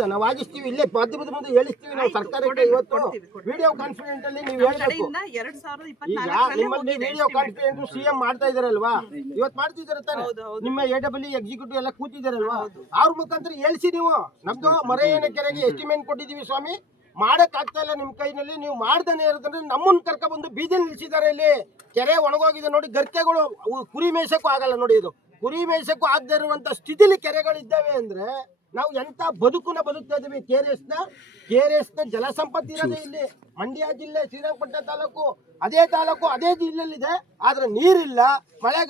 ಆಗ್ತದೆ, ನಾವು ಆಗಿಸ್ತೀವಿ, ಇಲ್ಲೇ ಮಾಧ್ಯಮದ ಮುಂದೆ ಹೇಳಿಸ್ತೀವಿ ನಾವು ಸರ್ಕಾರಕ್ಕೆ. ಇವತ್ತು ವಿಡಿಯೋ ಕಾನ್ಫಿಡೆಂಟ್ ಅಲ್ಲಿ ನೀವು ಹೇಳ್ಬೇಕು. ಈಗ ನಿಮ್ಮಲ್ಲಿ ವಿಡಿಯೋ ಕಾನ್ಫಿಡೆಂಟ್ ಸಿಎಂ ಮಾಡ್ತಾ ಇದಾರಲ್ವಾ, ಇವತ್ತು ಮಾಡ್ತಿದಾರೆ ತಾನೆ, ನಿಮ್ಮ AWE ಎಕ್ಸಿಕ್ಯೂಟಿವ್ ಎಲ್ಲ ಕೂತಿದಾರಲ್ವಾ, ಅವ್ರ ಮುಖಾಂತರ ಹೇಳ್ಸಿ ನೀವು. ನಮ್ದು ಮರೆಯನ ಕೆರೆಗೆ ಎಸ್ಟಿಮೇಟ್ ಕೊಟ್ಟಿದೀವಿ ಸ್ವಾಮಿ, ಮಾಡಕ್ ಆಗ್ತಾ ಇಲ್ಲ ನಿಮ್ ಕೈನಲ್ಲಿ, ನೀವು ಮಾಡ್ದಾನೆ ಇರೋದಂದ್ರೆ ನಮ್ಮನ್ನ ಕರ್ಕ ಬಂದು ಬೀದಿ ನಿಲ್ಸಿದ್ದಾರೆ. ಇಲ್ಲಿ ಕೆರೆ ಒಣಗೋಗಿದೆ ನೋಡಿ, ಗರ್ಕೆಗಳು ಕುರಿ ಮೇಯ್ಸಕ್ಕೂ ಆಗಲ್ಲ ನೋಡಿ, ಇದು ಕುರಿ ಮೇಯ್ಸಕ್ಕೂ ಆಗದೆ ಇರುವಂತ ಸ್ಥಿತಿಲಿ ಕೆರೆಗಳಿದ್ದಾವೆ ಅಂದ್ರೆ ನಾವು ಎಂತ ಬದುಕನ್ನ ಬದುಕ್ತಾ ಇದೀವಿ. KRS ನ ಜಲ ಸಂಪತ್ತು ಇರೋದೇ ಇಲ್ಲಿ ಮಂಡ್ಯ ಜಿಲ್ಲೆ ಶ್ರೀರಂಗಪಟ್ಟಣ ತಾಲೂಕು, ಅದೇ ಜಿಲ್ಲೆಯಲ್ಲಿದೆ. ಆದ್ರೆ ನೀರಿಲ್ಲ, ಮಳೆ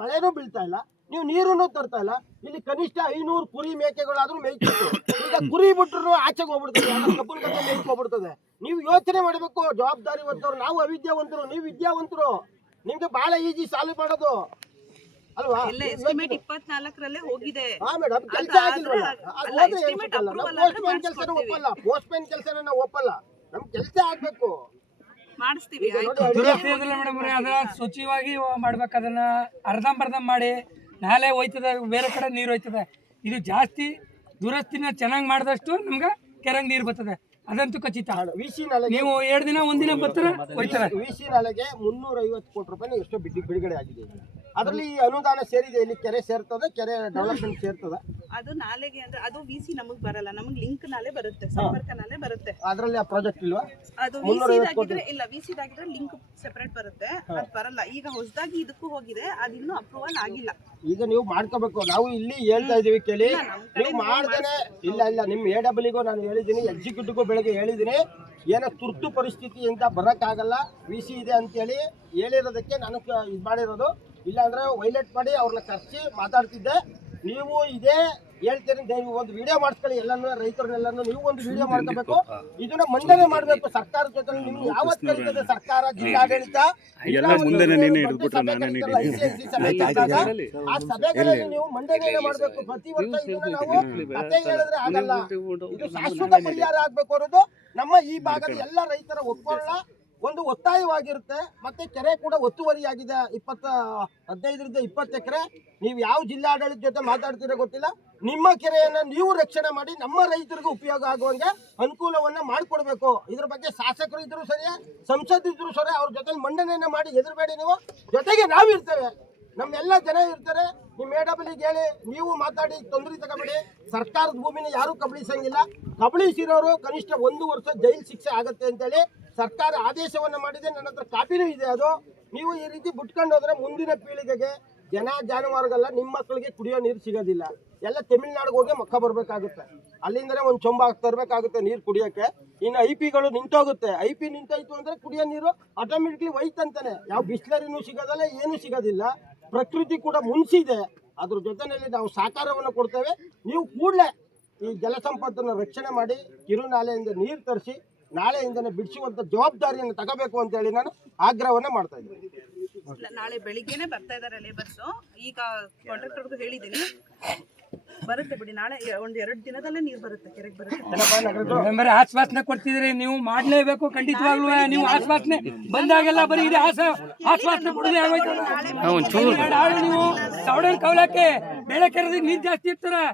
ಮಳೆನೂ ಬೀಳ್ತಾ ಇಲ್ಲ, ನೀವು ನೀರನ್ನು ತರ್ತಾ ಇಲ್ಲ. ಇಲ್ಲಿ ಕನಿಷ್ಠ 500 ಕುರಿ ಮೇಕೆಗಳಾದ್ರೂ ಮೇಯ್ತಿತ್ತು, ಈಗ ಕುರಿ ಬಿಟ್ಟರು ಆಚೆಗೆ ಹೋಗ್ಬಿಡ್ತದೆ, ಕಬ್ಬನ ಗದ್ದೆ ಮೇಯ್ಕ್ ಹೋಗ್ಬಿಡ್ತದೆ. ನೀವು ಯೋಚನೆ ಮಾಡಬೇಕು, ಜವಾಬ್ದಾರಿವಂತರು. ನಾವು ಅವಿದ್ಯಾವಂತರು, ನೀವು ವಿದ್ಯಾವಂತರು, ನಿಮ್ಗೆ ಬಹಳ ಈಜಿ ಸಾಲ್ವ್ ಮಾಡೋದು ಅಲ್ವಾ? ಎಸ್ಟಿಮೇಟ್ 24ರಲ್ಲೇ ಹೋಗಿದೆ. ಮೇಡಮ್, ಕೆಲಸ ಆಗಿಲ್ವಲ್ಲ, ಕೆಲಸನ ಒಪ್ಪಲ್ಲ, ನಮ್ ಕೆಲಸ ಆಗ್ಬೇಕು, ಮಾಡಿಸ್ತೀವಿ. ಅದನ್ನ ಶುಚಿಯಾಗಿ ಮಾಡ್ಬೇಕು, ಅದನ್ನ ಅರ್ಧಂಬರ್ಧ ಮಾಡಿ ನಾಲೆ ಹೋಯ್ತದೆ, ಬೇರೆ ಕಡೆ ನೀರು ಹೋಯ್ತದೆ. ಇದು ಜಾಸ್ತಿ ದುರಸ್ತಿನ ಚೆನ್ನಾಗಿ ಮಾಡಿದಷ್ಟು ನಮ್ಗೆ ಕೆರೆಗೆ ನೀರು ಬರ್ತದೆ, ಅದಂತೂ ಖಚಿತ. ನೀವು 2 ದಿನ 1 ದಿನ ಬರ್ತಾರೆ ಹೋಯ್ತಾರೆ. ವಿಸಿ ನಾಲೆಗೆ 350 ಕೋಟಿ ರೂಪಾಯಿ ಎಷ್ಟೋ ಬಿಡುಗಡೆ ಆಗಿದೆ. ಅದರಲ್ಲಿ ಅನುದಾನ ಸೇರಿದೆ, ಇಲ್ಲಿ ಕೆರೆ ಸೇರ್ತದೆ, ಕೆರೆ ಡೆವಲಪ್ಮೆಂಟ್ ಸೇರ್ತದೆ. ಅದು ನಾಲೆಗೆ ಅಂದ್ರೆ ಅದು ವಿಸಿ ನಮಗ್ ಬರಲ್ಲ, ನಮಗ್ ಲಿಂಕ್ ನಾಲೆ ಬರುತ್ತೆ, ಸಂಪರ್ಕ ನಾಲೆ ಬರುತ್ತೆ. ಅದರಲ್ಲಿ ಆ ಪ್ರಾಜೆಕ್ಟ್ ಇಲ್ವಾ? ಅದು ವಿಸಿದಾಗಿದ್ರೆ ಇಲ್ಲ, ವಿಸಿದಾಗಿದ್ರೆ ಲಿಂಕ್ ಸೆಪರೇಟ್ ಬರುತ್ತೆ, ಅದು ಬರಲ್ಲ. ಈಗ ಹೊಸದಾಗಿ ಇದಕ್ಕೂ ಹೋಗಿದೆ, ಅದಿನ್ನೂ ಅಪ್ರೂವಲ್ ಆಗಿಲ್ಲ. ಈಗ ನೀವು ಮಾಡ್ಕೋಬೇಕು. ನಾವು ಇಲ್ಲಿ ಹೇಳ್ತಾ ಇದೀವಿ ಕೇಳಿ, ನೀವು ಮಾಡ್ದೇನೆ ಇಲ್ಲ ನಿಮ್ AWEಗೂ ನಾನು ಹೇಳಿದ್ದೀನಿ, ಎಕ್ಸಿಕ್ಯೂಟಿವ್ಗೂ ಬೆಳಗ್ಗೆ ಹೇಳಿದ್ದೀನಿ, ಏನೋ ತುರ್ತು ಪರಿಸ್ಥಿತಿ ಅಂತ ಬರೋಕ್ಕಾಗಲ್ಲ, ವಿಸಿ ಇದೆ ಅಂತೇಳಿ ಹೇಳಿರೋದಕ್ಕೆ ನಾನು ಇದು ಮಾಡಿರೋದು. ಇಲ್ಲಾಂದ್ರೆ ವೈಲೇಟ್ ಮಾಡಿ ಅವ್ರನ್ನ ಕರ್ಸಿ ಮಾತಾಡ್ತಿದ್ದೆ. ನೀವು ಇದೇ ಹೇಳ್ತೀರಿ, ನೀವು ಒಂದು ವಿಡಿಯೋ ಮಾಡಿಸ್ಕೊಳ್ಳಿ, ಎಲ್ಲಾನು ರೈತರನ್ನೆಲ್ಲಾನು ನೀವು ಒಂದು ವಿಡಿಯೋ ಮಾಡ್ಕೋಬೇಕು, ಇದನ್ನ ಮಂಡನೆ ಮಾಡಬೇಕು ಸರ್ಕಾರದ ಜೊತೆ. ನಿಮ್ಗೆ ಯಾವತ್ತು ಕರೀತದೆ ಸರ್ಕಾರ, ಜಿಲ್ಲಾಡಳಿತ, ಆ ಸಭೆಗಳಲ್ಲಿ ನೀವು ಮಂಡನೆಯನ್ನು ಮಾಡಬೇಕು ಪ್ರತಿ ವರ್ಷ. ಇದನ್ನ ನಾವು ಕತೆ ಹೇಳಿದ್ರೆ ಆಗಲ್ಲ, ಇದು ಶಾಶ್ವತ ಪರಿಹಾರ ಆಗ್ಬೇಕು ಅನ್ನೋದು ನಮ್ಮ ಈ ಭಾಗದ ಎಲ್ಲ ರೈತರ ಒಪ್ಕೊಳ್ಳ ಒಂದು ಒತ್ತಾಯವಾಗಿರುತ್ತೆ. ಮತ್ತೆ ಕೆರೆ ಕೂಡ ಒತ್ತುವರಿಯಾಗಿದೆ, 15ರಿಂದ 20 ಎಕರೆ. ನೀವು ಯಾವ ಜಿಲ್ಲಾಡಳಿತ ಜೊತೆ ಮಾತಾಡ್ತೀರೋ ಗೊತ್ತಿಲ್ಲ, ನಿಮ್ಮ ಕೆರೆಯನ್ನ ನೀವು ರಕ್ಷಣೆ ಮಾಡಿ ನಮ್ಮ ರೈತರಿಗೂ ಉಪಯೋಗ ಆಗುವಂಗೆ ಅನುಕೂಲವನ್ನ ಮಾಡಿಕೊಡ್ಬೇಕು. ಇದ್ರ ಬಗ್ಗೆ ಶಾಸಕರು ಇದ್ರು ಸರಿ, ಸಂಸದಿದ್ರು ಸರಿ, ಅವ್ರ ಜೊತೆ ಮಂಡನೆಯನ್ನ ಮಾಡಿ ಎದುರಬೇಡಿ. ನೀವು ಜೊತೆಗೆ ನಾವಿರ್ತೇವೆ, ನಮ್ಮೆಲ್ಲ ಜನ ಇರ್ತಾರೆ. ನಿಮ್ಮ AWEಗೆ ಹೇಳಿ, ನೀವು ಮಾತಾಡಿ, ತೊಂದರೆ ತಗೋಬೇಡಿ. ಸರ್ಕಾರದ ಭೂಮಿನ ಯಾರು ಕಬಳಿಸಂಗಿಲ್ಲ, ಕಬಳಿಸಿರೋರು ಕನಿಷ್ಠ 1 ವರ್ಷ ಜೈಲು ಶಿಕ್ಷೆ ಆಗತ್ತೆ ಅಂತೇಳಿ ಸರ್ಕಾರ ಆದೇಶವನ್ನ ಮಾಡಿದೆ. ನನ್ನ ಹತ್ರ ಕಾಪಿನೂ ಇದೆ. ಅದು ನೀವು ಈ ರೀತಿ ಬಿಟ್ಕೊಂಡು ಹೋದ್ರೆ ಮುಂದಿನ ಪೀಳಿಗೆಗೆ, ಜಾನುವಾರುಗಲ್ಲ, ನಿಮ್ಮ ಮಕ್ಕಳಿಗೆ ಕುಡಿಯೋ ನೀರು ಸಿಗೋದಿಲ್ಲ. ಎಲ್ಲ ತಮಿಳ್ನಾಡಿಗೆ ಹೋಗಿ ಮಕ್ಕ ಬರ್ಬೇಕಾಗುತ್ತೆ, ಅಲ್ಲಿಂದನೇ ಒಂದು ಚೊಂಬ ತರಬೇಕಾಗುತ್ತೆ ನೀರು ಕುಡಿಯೋಕ್ಕೆ. ಇನ್ನು IP ಗಳು ನಿಂತೋಗುತ್ತೆ. IP ನಿಂತಾಯ್ತು ಅಂದ್ರೆ ಕುಡಿಯೋ ನೀರು ಆಟೋಮೆಟಿಕ್ಲಿ ಹೋಯ್ತಂತಾನೆ. ಯಾವ ಬಿಸ್ಲರಿನೂ ಸಿಗೋದಲ್ಲ, ಏನೂ ಸಿಗೋದಿಲ್ಲ. ಪ್ರಕೃತಿ ಕೂಡ ಮುನ್ಸಿದೆ, ಅದ್ರ ಜೊತೆಯಲ್ಲಿ ನಾವು ಸಹಕಾರವನ್ನು ಕೊಡ್ತೇವೆ. ನೀವು ಕೂಡಲೇ ಈ ಜಲಸಂಪತ್ತನ್ನು ರಕ್ಷಣೆ ಮಾಡಿ, ಕಿರುನಾಲೆಯಿಂದ ನೀರು ತರಿಸಿ, ನಾಳೆಯಿಂದನೇ ಬಿಡಿಸುವಂತ ಜವಾಬ್ದಾರಿಯನ್ನು ತಗೋಬೇಕು ಅಂತ ಹೇಳಿ ನಾನು ಆಗ್ರಹವನ್ನ ಮಾಡ್ತಾ ಇದ್ದೀನಿ. ನಾಳೆ ಬೆಳಿಗ್ಗೆನೆ ಬರ್ತಾ ಇದಾರೆ ಲೇಬರ್ಸ್. ಈಗ ಕಾಂಟ್ರಾಕ್ಟರ್ಗೂ ಹೇಳಿದ್ದೀನಿ, ಬರುತ್ತೆ ಬಿಡಿ, ನಾಳೆ 1-2 ದಿನದಲ್ಲೇ ನೀರು ಬರುತ್ತೆ, ಕೆರೆಗೆ ಬರುತ್ತೆ. ಆಶ್ವಾಸನೆ ಕೊಡ್ತಿದ್ರಿ, ನೀವು ಮಾಡ್ಲೇಬೇಕು ಖಂಡಿತವಾಗ್ಲೂ. ನೀವು ಆಶ್ವಾಸನೆ ಬಂದಾಗೆಲ್ಲ ಬರೀ ಇದೆ ಆಶ್ವಾಸನೆ ಕೊಡೋದೇ ಆಗೋಯ್ತು. ನೀವು ಸೌಡನ್ ಕವಲಕ್ಕೆ ಬೆಳೆ ಕೆರೆದಿಗೆ ನೀರು ಜಾಸ್ತಿ ಇರ್ತಾರೆ,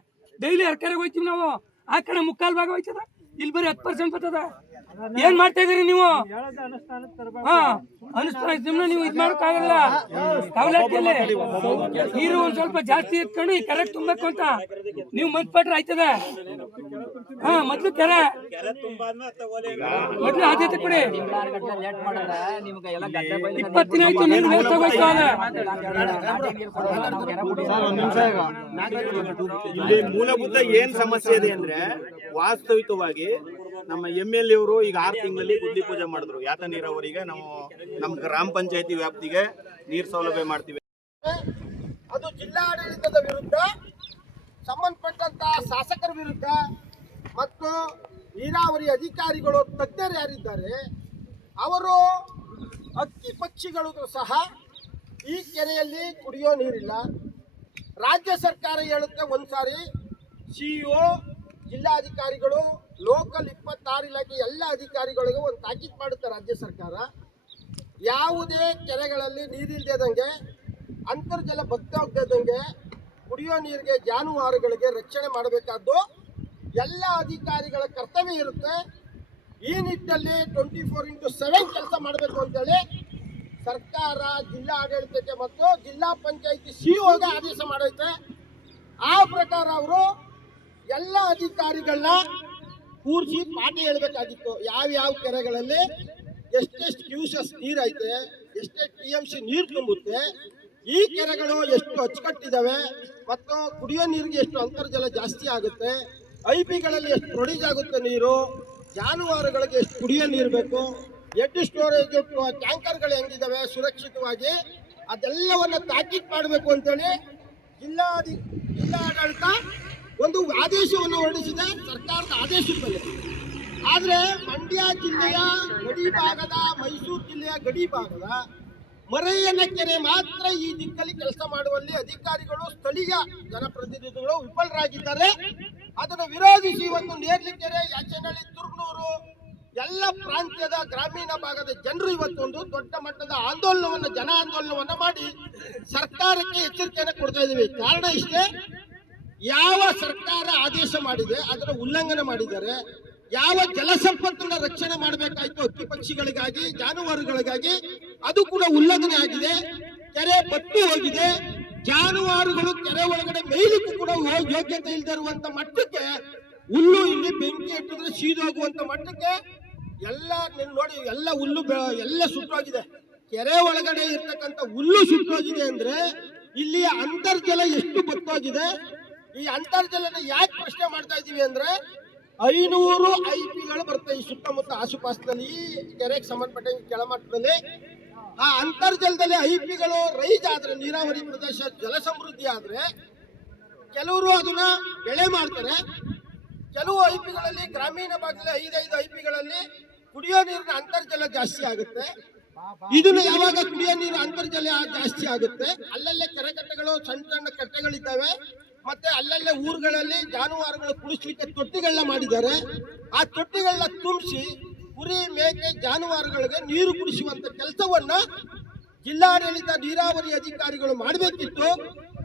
ಡೈಲಿ ಕೆರೆಗೆ ಹೋಯ್ತೀವಿ ನಾವು. ಆ ಕಡೆ 3/4 ಭಾಗ ಹೋಯ್ತದ, ಇಲ್ಲಿ ಬರೀ 10% ಬರ್ತದ. ಏನ್ ಮಾಡ್ತಾ ಇದೀರಿ ನೀವು? ಅನುಷ್ಠಾನ ನೀವು ಇದ್ ಮಾಡಕ್ಕಾಗಲ್ಲ. ಕವಲಕ್ಕಿಯಲ್ಲಿ ನೀರು ಒಂದ್ ಸ್ವಲ್ಪ ಜಾಸ್ತಿ ಎತ್ಕೊಂಡು ಈ ಕೆರೆ ತುಂಬಬೇಕು ಅಂತ ನೀವು ಮತ್ ಪಟ್ರೆ ಆಯ್ತದ. ಮೊದ್ಲು ಕೆರೆ ಮೊದ್ಲು ಆದ್ಯತೆ ಕೊಡಿ. 20 ದಿನ ಆಯ್ತು ನೀರು ವೇಸ್ಟ್ ಆಗೋಯ್ತು. ಇಲ್ಲಿ ಮೂಲಭೂತ ಏನ್ ಸಮಸ್ಯೆ ಇದೆ ಅಂದ್ರೆ, ವಾಸ್ತವಿಕವಾಗಿ ನಮ್ಮ MLA ಅವರು ಈಗ 6 ತಿಂಗಳಲ್ಲಿ ಗುದ್ಲಿ ಪೂಜೆ ಮಾಡಿದ್ರು. ಯಾತ ನೀರಾವರಿಗೆ ನಾವು ನಮ್ಮ ಗ್ರಾಮ ಪಂಚಾಯತಿ ವ್ಯಾಪ್ತಿಗೆ ನೀರು ಸೌಲಭ್ಯ ಮಾಡ್ತೀವಿ. ಅದು ಜಿಲ್ಲಾಡಳಿತದ ವಿರುದ್ಧ, ಸಂಬಂಧಪಟ್ಟಂತ ಶಾಸಕರ ವಿರುದ್ಧ ಮತ್ತು ನೀರಾವರಿ ಅಧಿಕಾರಿಗಳು, ತಜ್ಞರು ಯಾರಿದ್ದಾರೆ ಅವರು, ಹಕ್ಕಿ ಪಕ್ಷಿಗಳು ಸಹ ಈ ಕೆರೆಯಲ್ಲಿ ಕುಡಿಯೋ ನೀರಿಲ್ಲ. ರಾಜ್ಯ ಸರ್ಕಾರ ಹೇಳುತ್ತೆ ಒಂದ್ಸಾರಿ, CEO, ಜಿಲ್ಲಾಧಿಕಾರಿಗಳು, ಲೋಕಲ್ 26 ಇಲಾಖೆ ಎಲ್ಲ ಅಧಿಕಾರಿಗಳಿಗೂ ಒಂದು ತಾಕೀತು ಮಾಡುತ್ತೆ ರಾಜ್ಯ ಸರ್ಕಾರ. ಯಾವುದೇ ಕೆರೆಗಳಲ್ಲಿ ನೀರಿಲ್ದೇದಂಗೆ, ಅಂತರ್ಜಲ ಬಗ್ತಾ ಹೋಗ್ದಂಗೆ, ಕುಡಿಯೋ ನೀರಿಗೆ ಜಾನುವಾರುಗಳಿಗೆ ರಕ್ಷಣೆ ಮಾಡಬೇಕಾದ್ದು ಎಲ್ಲ ಅಧಿಕಾರಿಗಳ ಕರ್ತವ್ಯ ಇರುತ್ತೆ. ಈ ನಿಟ್ಟಿನಲ್ಲಿ 24/7 ಕೆಲಸ ಮಾಡಬೇಕು ಅಂತೇಳಿ ಸರ್ಕಾರ ಜಿಲ್ಲಾ ಆಡಳಿತಕ್ಕೆ ಮತ್ತು ಜಿಲ್ಲಾ ಪಂಚಾಯತಿ ಸಿಇಒಗೆ ಆದೇಶ ಮಾಡೈತೆ. ಆ ಪ್ರಕಾರ ಅವರು ಎಲ್ಲ ಅಧಿಕಾರಿಗಳನ್ನ ಕೂರಿಸಿ ಪಾಠ ಹೇಳಬೇಕಾಗಿತ್ತು. ಯಾವ್ಯಾವ ಕೆರೆಗಳಲ್ಲಿ ಎಷ್ಟೆಷ್ಟು ಕ್ಯೂಸೆಸ್ ನೀರೈತೆ, ಎಷ್ಟೆಷ್ಟು TMC ನೀರು ತುಂಬುತ್ತೆ, ಈ ಕೆರೆಗಳು ಎಷ್ಟು ಅಚ್ಚುಕಟ್ಟಿದ್ದಾವೆ ಮತ್ತು ಕುಡಿಯೋ ನೀರಿಗೆ ಎಷ್ಟು ಅಂತರ್ಜಲ ಜಾಸ್ತಿ ಆಗುತ್ತೆ, IPಗಳಲ್ಲಿ ಎಷ್ಟು ಪ್ರೊಡ್ಯೂಸ್ ಆಗುತ್ತೆ ನೀರು, ಜಾನುವಾರುಗಳಿಗೆ ಎಷ್ಟು ಕುಡಿಯೋ ನೀರು ಬೇಕು, ಎಷ್ಟು ಸ್ಟೋರೇಜ್ ಟ್ಯಾಂಕರ್ಗಳು ಹೆಂಗಿದ್ದಾವೆ ಸುರಕ್ಷಿತವಾಗಿ, ಅದೆಲ್ಲವನ್ನ ತಾಕೀತು ಮಾಡಬೇಕು ಅಂತೇಳಿ ಜಿಲ್ಲಾಡಳಿತ ಒಂದು ಆದೇಶವನ್ನು ಹೊರಡಿಸಿದೆ ಸರ್ಕಾರದ ಆದೇಶದ ಮೇಲೆ. ಆದರೆ ಮಂಡ್ಯ ಜಿಲ್ಲೆಯ ಗಡಿ ಭಾಗದ, ಮೈಸೂರು ಜಿಲ್ಲೆಯ ಗಡಿ ಭಾಗದ ಮರಯ್ಯನ ಕೆರೆ ಮಾತ್ರ ಈ ದಿಕ್ಕಲ್ಲಿ ಕೆಲಸ ಮಾಡುವಲ್ಲಿ ಅಧಿಕಾರಿಗಳು, ಸ್ಥಳೀಯ ಜನಪ್ರತಿನಿಧಿಗಳು ವಿಫಲರಾಗಿದ್ದಾರೆ. ಅದನ್ನು ವಿರೋಧಿಸಿ ಇವತ್ತು ನೇರ್ಲಿಕೆರೆ, ಯಾಚನಹಳ್ಳಿ, ತುರ್ನೂರು ಎಲ್ಲ ಪ್ರಾಂತ್ಯದ ಗ್ರಾಮೀಣ ಭಾಗದ ಜನರು ಇವತ್ತೊಂದು ದೊಡ್ಡ ಮಟ್ಟದ ಜನ ಆಂದೋಲನವನ್ನ ಮಾಡಿ ಸರ್ಕಾರಕ್ಕೆ ಎಚ್ಚರಿಕೆಯನ್ನು ಕೊಡ್ತಾ ಇದ್ದೀವಿ. ಕಾರಣ ಇಷ್ಟೇ, ಯಾವ ಸರ್ಕಾರ ಆದೇಶ ಮಾಡಿದೆ ಅದರ ಉಲ್ಲಂಘನೆ ಮಾಡಿದ್ದಾರೆ. ಯಾವ ಜಲಸಂಪತ್ತನ್ನ ರಕ್ಷಣೆ ಮಾಡಬೇಕಾಯ್ತು ಹಕ್ಕಿ ಪಕ್ಷಿಗಳಿಗಾಗಿ, ಜಾನುವಾರುಗಳಿಗಾಗಿ, ಅದು ಕೂಡ ಉಲ್ಲಂಘನೆ ಆಗಿದೆ. ಕೆರೆ ಬತ್ತಿ ಹೋಗಿದೆ. ಜಾನುವಾರುಗಳು ಕೆರೆ ಒಳಗಡೆ ಮೇಯ್ಲಿಕ್ಕೂ ಕೂಡ ಯೋಗ್ಯತೆ ಇಲ್ಲದೆ ಇರುವಂತ ಮಟ್ಟಕ್ಕೆ, ಹುಲ್ಲು ಇಲ್ಲಿ ಬೆಂಕಿ ಇಟ್ಟಿದ್ರೆ ಸೀದೋಗುವಂತ ಮಟ್ಟಕ್ಕೆ ಎಲ್ಲ ನೋಡಿ, ಎಲ್ಲ ಹುಲ್ಲು ಎಲ್ಲ ಸುಟ್ಟೋಗಿದೆ. ಕೆರೆ ಒಳಗಡೆ ಇರ್ತಕ್ಕಂಥ ಹುಲ್ಲು ಸುಟ್ಟೋಗಿದೆ ಅಂದ್ರೆ ಇಲ್ಲಿಯ ಅಂತರ್ಜಲ ಎಷ್ಟು ಬತ್ತೋಗಿದೆ. ಈ ಅಂತರ್ಜಲನ ಯಾಕೆ ಪ್ರಶ್ನೆ ಮಾಡ್ತಾ ಇದೀವಿ ಅಂದ್ರೆ 500 IPಗಳು ಬರುತ್ತೆ ಈ ಸುತ್ತಮುತ್ತ ಆಸುಪಾಸಿನಲ್ಲಿ, ಈ ಕೆರೆಗೆ ಸಂಬಂಧಪಟ್ಟ ಕೆಳಮಟ್ಟದಲ್ಲಿ. ಆ ಅಂತರ್ಜಲದಲ್ಲಿ IPಗಳು ರೈಜ್ ಆದ್ರೆ, ನೀರಾವರಿ ಪ್ರದೇಶ ಜಲ ಸಮೃದ್ಧಿ ಆದ್ರೆ ಕೆಲವರು ಅದನ್ನ ಬೆಳೆ ಮಾಡ್ತಾರೆ. ಕೆಲವು IPಗಳಲ್ಲಿ ಗ್ರಾಮೀಣ ಭಾಗದಲ್ಲಿ 5 IPಗಳಲ್ಲಿ ಕುಡಿಯೋ ನೀರಿನ ಅಂತರ್ಜಲ ಜಾಸ್ತಿ ಆಗುತ್ತೆ. ಇದನ್ನ ಯಾವಾಗ ಕುಡಿಯೋ ನೀರು ಅಂತರ್ಜಲ ಜಾಸ್ತಿ ಆಗುತ್ತೆ, ಅಲ್ಲಲ್ಲೇ ಕೆರೆಕಟ್ಟೆಗಳು, ಸಣ್ಣ ಸಣ್ಣ ಕಟ್ಟೆಗಳಿದ್ದಾವೆ. ಮತ್ತೆ ಅಲ್ಲಲ್ಲೇ ಊರುಗಳಲ್ಲಿ ಜಾನುವಾರುಗಳು ಕುಡಿಸ್ಲಿಕ್ಕೆ ತೊಟ್ಟಿಗಳನ್ನ ಮಾಡಿದ್ದಾರೆ. ಆ ತೊಟ್ಟಿಗಳನ್ನ ತುಂಬಿಸಿ ಕುರಿ, ಮೇಕೆ, ಜಾನುವಾರುಗಳಿಗೆ ನೀರು ಕುಡಿಸುವಂತ ಕೆಲಸವನ್ನ ಜಿಲ್ಲಾಡಳಿತ, ನೀರಾವರಿ ಅಧಿಕಾರಿಗಳು ಮಾಡಬೇಕಿತ್ತು.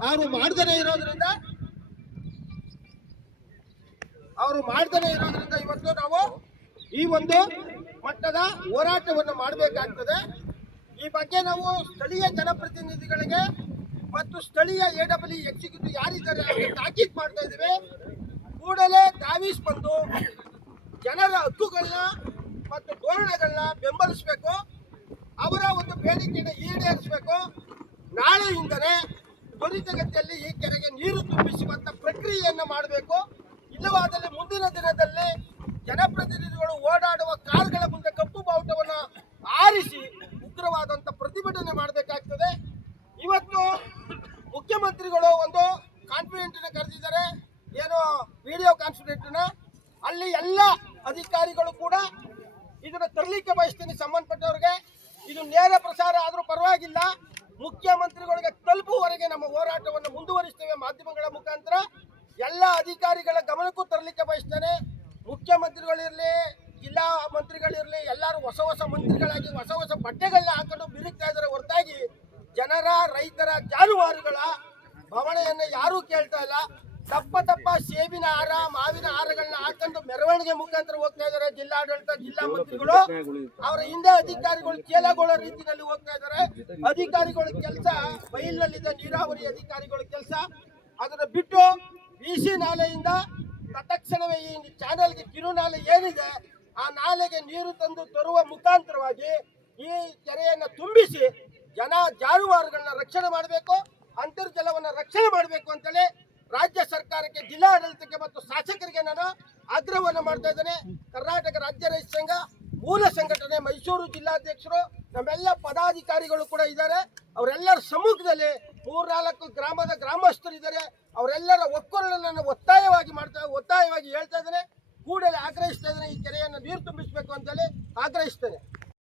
ಅವರು ಮಾಡದೇ ಇರೋದ್ರಿಂದ ಇವತ್ತು ನಾವು ಈ ಒಂದು ಮಟ್ಟದ ಹೋರಾಟವನ್ನು ಮಾಡಬೇಕಾಗ್ತದೆ. ಈ ಬಗ್ಗೆ ನಾವು ಸ್ಥಳೀಯ ಜನಪ್ರತಿನಿಧಿಗಳಿಗೆ ಮತ್ತು ಸ್ಥಳೀಯ AWE ಎಕ್ಸಿಕ್ಯೂಟಿವ್ ಯಾರಿದ್ದಾರೆ ಅವರಿಗೆ ತಾಕೀತು ಮಾಡ್ತಾ ಇದ್ದೇವೆ. ಕೂಡಲೇ ಧಾವಿಸಿ ಬಂದು ಜನರ ಹಕ್ಕುಗಳನ್ನ ಮತ್ತು ಧೋರಣೆಗಳನ್ನ ಬೆಂಬಲಿಸಬೇಕು. ಅವರ ಒಂದು ಬೇಡಿಕೆಯನ್ನು ಈಡೇರಿಸಬೇಕು. ನಾಳೆಯಿಂದಲೇ ತ್ವರಿತಗತಿಯಲ್ಲಿ ಈ ಕೆರೆಗೆ ನೀರು ತುಂಬಿಸುವಂತ ಪ್ರಕ್ರಿಯೆಯನ್ನು ಮಾಡಬೇಕು. ಇಲ್ಲವಾದಲ್ಲಿ ಮುಂದಿನ ದಿನದಲ್ಲಿ ಜನಪ್ರತಿನಿಧಿಗಳು ಓಡಾಡುವ ಕಾರ್ಗಳ ಮುಂದೆ ಕಪ್ಪು ಬಾವುಟವನ್ನು ಆರಿಸಿ ಉಗ್ರವಾದಂತ ಪ್ರತಿಭಟನೆ ಮಾಡಬೇಕಾಗ್ತದೆ. ಇವತ್ತು ಮುಖ್ಯಮಂತ್ರಿಗಳು ಒಂದು ಕಾನ್ಫಿಡೆಂಟ್ ಕರೆದಿದ್ದಾರೆ, ಏನು ವಿಡಿಯೋ ಕಾನ್ಫಿಡೆಂಟ್. ಅಲ್ಲಿ ಎಲ್ಲ ಅಧಿಕಾರಿಗಳು ಕೂಡ ಇದನ್ನ ತರಲಿಕ್ಕೆ ಬಯಸ್ತೀನಿ. ಸಂಬಂಧಪಟ್ಟವರಿಗೆ ಇದು ನೇರ ಪ್ರಸಾರ ಆದ್ರೂ ಪರವಾಗಿಲ್ಲ, ಮುಖ್ಯಮಂತ್ರಿಗಳಿಗೆ ತಲುಪುವವರೆಗೆ ನಮ್ಮ ಹೋರಾಟವನ್ನು ಮುಂದುವರಿಸ್ತೇವೆ. ಮಾಧ್ಯಮಗಳ ಮುಖಾಂತರ ಎಲ್ಲ ಅಧಿಕಾರಿಗಳ ಗಮನಕ್ಕೂ ತರಲಿಕ್ಕೆ ಬಯಸ್ತೇನೆ. ಮುಖ್ಯಮಂತ್ರಿಗಳಿರ್ಲಿ, ಜಿಲ್ಲಾ ಮಂತ್ರಿಗಳಿರ್ಲಿ, ಎಲ್ಲರೂ ಹೊಸ ಮಂತ್ರಿಗಳಾಗಿ ಹೊಸ ಬಟ್ಟೆಗಳನ್ನ ಹಾಕೊಂಡು ಬಿರುಕ್ತಾ ಇದ್ದಾರೆ ಹೊರತಾಗಿ ಜನರ, ರೈತರ, ಜಾನುವಾರುಗಳ ಭವಣೆಯನ್ನ ಯಾರೂ ಕೇಳ್ತಾ ಇಲ್ಲ. ತಪ್ಪ ಸೇಬಿನ ಹಾರ, ಮಾವಿನ ಹಾರಗಳನ್ನ ಹಾಕೊಂಡು ಮೆರವಣಿಗೆ ಮುಖಾಂತರ ಹೋಗ್ತಾ ಇದ್ದಾರೆ ಜಿಲ್ಲಾಡಳಿತ, ಜಿಲ್ಲಾ ಮಂತ್ರಿಗಳು. ಅವರ ಹಿಂದೆ ಅಧಿಕಾರಿಗಳು ಚೇಲಗೊಳ್ಳೋ ರೀತಿಯಲ್ಲಿ ಹೋಗ್ತಾ ಇದ್ದಾರೆ. ಅಧಿಕಾರಿಗಳ ಕೆಲಸ ಬಯಲಿನಲ್ಲಿದ್ದ ನೀರಾವರಿ ಅಧಿಕಾರಿಗಳ ಕೆಲಸ ಅದನ್ನ ಬಿಟ್ಟು BC ನಾಲೆಯಿಂದ ತತ್ಕ್ಷಣವೇ ಈ ಚಾನೆಲ್ಗೆ ಕಿರುನಾಲೆ ಏನಿದೆ ಆ ನಾಲೆಗೆ ನೀರು ತಂದು ತರುವ ಮುಖಾಂತರವಾಗಿ ಈ ಕೆರೆಯನ್ನು ತುಂಬಿಸಿ ಜಾನುವಾರುಗಳನ್ನ ರಕ್ಷಣೆ ಮಾಡಬೇಕು, ಅಂತರ್ಜಲವನ್ನು ರಕ್ಷಣೆ ಮಾಡಬೇಕು ಅಂತೇಳಿ ರಾಜ್ಯ ಸರ್ಕಾರಕ್ಕೆ, ಜಿಲ್ಲಾಡಳಿತಕ್ಕೆ ಮತ್ತು ಶಾಸಕರಿಗೆ ನಾನು ಆಗ್ರಹವನ್ನು ಮಾಡ್ತಾ ಇದ್ದೇನೆ. ಕರ್ನಾಟಕ ರಾಜ್ಯ ರೈತ ಸಂಘ ಮೂಲ ಸಂಘಟನೆ ಮೈಸೂರು ಜಿಲ್ಲಾಧ್ಯಕ್ಷರು, ನಮ್ಮೆಲ್ಲ ಪದಾಧಿಕಾರಿಗಳು ಕೂಡ ಇದ್ದಾರೆ. ಅವರೆಲ್ಲರ ಸಮ್ಮುಖದಲ್ಲಿ 3-4 ಗ್ರಾಮದ ಗ್ರಾಮಸ್ಥರಿದ್ದಾರೆ. ಅವರೆಲ್ಲರ ಒಕ್ಕೊರಲನ್ನು ಒತ್ತಾಯವಾಗಿ ಹೇಳ್ತಾ ಇದ್ದೇನೆ. ಕೂಡಲೇ ಆಗ್ರಹಿಸ್ತಾ ಇದ್ದೇನೆ, ಈ ಕೆರೆಯನ್ನು ನೀರು ತುಂಬಿಸಬೇಕು ಅಂತೇಳಿ ಆಗ್ರಹಿಸ್ತೇನೆ.